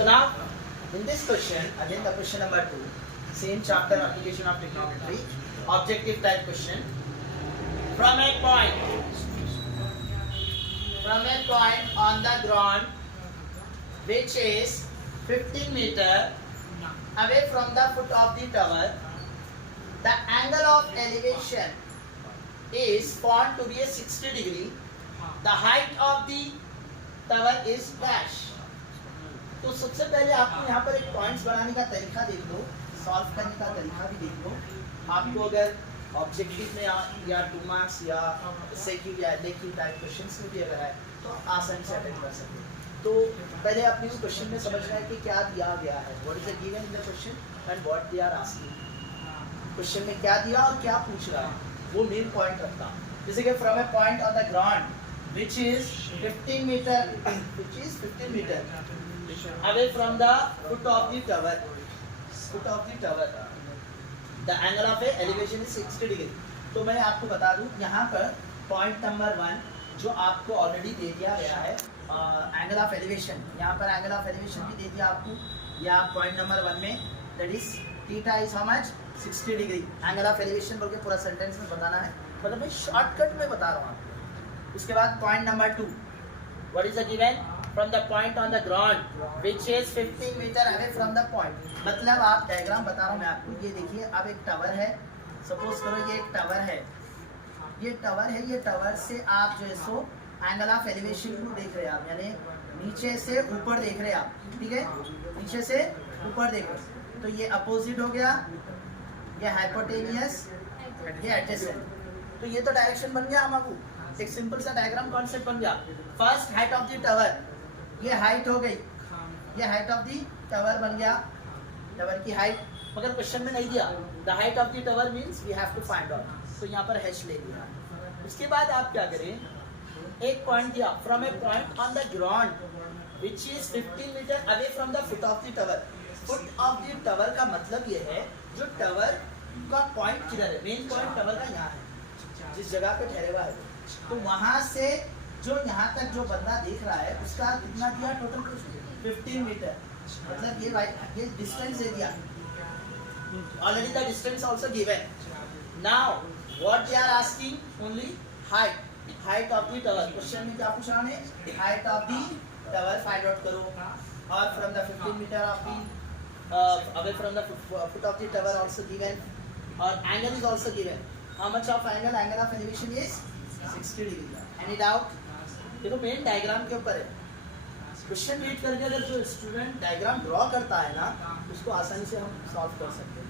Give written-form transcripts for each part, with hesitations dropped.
So now, in this question, again the question number 2, same chapter, application of trigonometry, objective type question. From a point on the ground which is 15 meter away from the foot of the tower, the angle of elevation is found to be a 60 degree. The height of the tower is dash. तो सबसे पहले आपको यहाँ पर एक points बनाने का तरीका देख लो, सॉल्व करने का तरीका भी देख लो. आपको अगर ऑब्जेक्टिव में या 2 मार्क्स या सेक्यू या एलक्यू टाइप क्वेश्चंस में भी अगर है तो आसानी से अटेंड कर सकते हो. तो पहले अपने उस क्वेश्चन में समझना है कि क्या दिया गया है, what is the given in the question and what they are asking. Question में क्या दिया और क्या पूछ रहा है वो मेन पॉइंट रखता. जैसे कि from a point on the ground which is 15 meter away from the foot of the tower, the angle of elevation is 60 degree. तो मैं आपको बता दूं यहाँ पर पॉइंट नंबर 1 जो आपको ऑलरेडी दे दिया गया है, एंगल ऑफ एलिवेशन. यहाँ पर एंगल ऑफ एलिवेशन भी दे दिया आपको, या पॉइंट नंबर 1 में that is theta is how much 60 degree. Angle of elevation बोल के पूरा सेंटेंस में बताना है, मतलब मैं शॉर्टकट में बता रहा हूँ आपको. उसके बाद point number 2, what is the given from the point on the ground which is 15 metre away from the point. मतलब आप डायग्राम बता रहा हूँ मैं आपको. ये देखिए, अब एक टावर है, सपोज करो ये एक टावर है, ये टावर से आप जो है सो एंगल ऑफ एलिवेशन को देख रहे हैं आप, यानी नीचे से ऊपर देख रहे हैं आप. ठीक है, नीचे से ऊपर देख रहे हैं. तो ये अपोजिट हो गया, ये हाइपोटेनियस, ये एडजेसेंट. तो ये तो डायरेक्शन बन गया हमारा. एक सिंपल सा डायग्राम कॉन्सेप्ट बन गया. First height of the tower, ये हाइट हो गई, ये हाइट ऑफ द टावर बन गया, टावर की हाइट. मगर क्वेश्चन में नहीं दिया the height of the tower means we have to find out, तो यहाँ पर h ले लिया. उसके बाद आप क्या करें, एक पॉइंट दिया from a point on the ground which is 15 metre away from the foot of the tower. Foot of the tower का मतलब ये है जो टावर का पॉइंट किधर है. मेन पॉइंट टावर का यहाँ है, जिस जगह पे ठहरे हुआ है. तो वहां से जो यहाँ तक जो बंदा देख रहा है उसका कितना दिया टोटल 15 मीटर. मतलब ये डिस्टेंस दे दिया already, the distance also given. Now what they are asking only height of the tower. Question में क्या पूछा है, height of the tower find out करो. और from the 15 metre of the away from the foot of the tower also given, और angle is also given. How much of angle of elevation is 60 degree. Any doubt? देखो main diagram के ऊपर है. Question read करके अगर जो student diagram draw करता है ना, उसको आसानी से हम सॉल्व कर सकते हैं.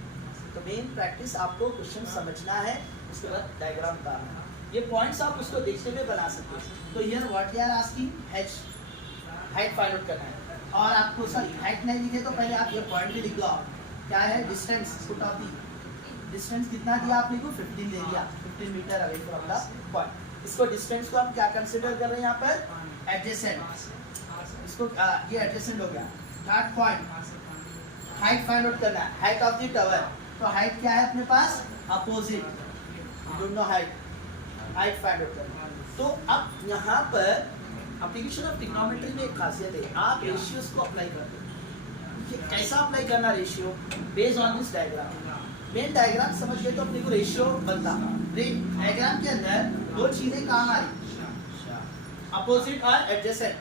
तो मेन प्रैक्टिस आपको क्वेश्चन समझना है, उसके बाद डायग्राम बनाना है. ये पॉइंट्स आप उसको देखते हुए बना सकते हैं. तो here what they are asking, h height find out करना है. और आपको सॉरी हाइट नहीं लिखे तो पहले आप ये पॉइंट भी लिख दो. क्या है distance, foot of the distance कितना दिया आपने को 15 दे दिया, 15 metre away from the point. इसको डिस्टेंस को हम क्या कंसीडर कर रहे हैं यहाँ पर, एडजेसेंट. इसको ये एडजेसेंट हो गया. Third point height find out करना है, हाइट ऑफ द टावर. तो हाइट क्या है अपने पास, अपोजिट. दोनों हाइट फाइंड आउट करना. तो अब यहाँ पर एप्लीकेशन ऑफ ट्रिग्नोमेट्री में एक खासियत है, आप रेशियोज को अप्लाई करते हैं. कैसा अप्लाई करना ratio, based on this diagram. Main diagram समझ गए तो अपने को रेशियो बनता. डायग्राम के अंदर दो चीजें काम आ रही, अपोजिट और एडजेसेंट.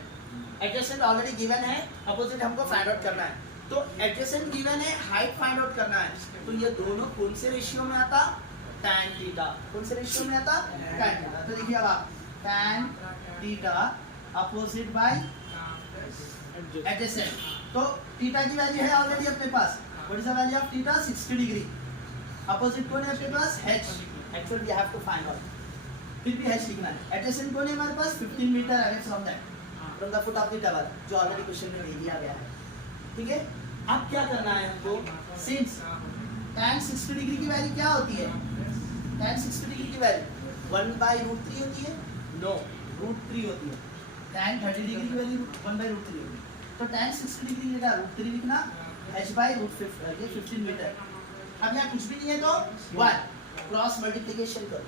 एडजेसेंट ऑलरेडी गिवन है, अपोजिट हमको फाइंड आउट करना है. तो एडजेसेंट गिवन है, हाइट फाइंड आउट करना है. तो ये दोनों कौन से रेशियो में आता, tan थीटा. कौन से रेशियो में आता, tan थीटा. तो देखिए अब आप tan theta opposite by adjacent. तो थीटा की वैल्यू है ऑलरेडी अपने पास. What is the value of theta, 60 degree. Opposite कौन है अपने पास, h. Actually we have to find out, फिर भी h लिखना है. एडजेसेंट कौन है हमारे पास, 15 metre away from the foot of the tower, जो ऑलरेडी क्वेश्चन में दे दिया गया है. ठीक है, अब क्या करना है हमको, सिंस tan 60 डिग्री की वैल्यू क्या होती है, tan 60 डिग्री की वैल्यू 1/√3 होती है, नो √3 होती है. tan 30 डिग्री की वैल्यू 1/√3 होती है. तो tan 60 डिग्री की जगह √3 लिखना, h/√15 मीटर. अब यहाँ कुछ भी नहीं है तो 1 क्रॉस मल्टीप्लिकेशन करो.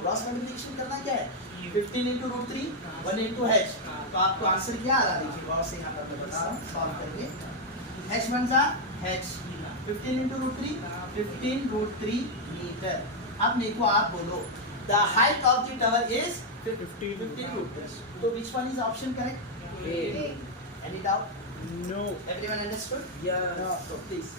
क्रॉस मल्टीप्लिकेशन करना क्या है, 15 into √3 1 into h. तो आपको आंसर क्या आ रहा है? देखिए गौर से यहाँ पर मैं बता रहा हूँ सॉल्व करके। h वन सा h 15 into root 3 15 root 3 metre. अब मेरे को आप बोलो the height of the tower is 15 root 3, तो which one is option correct? A. Any doubt? No. Everyone understood? Yes. So please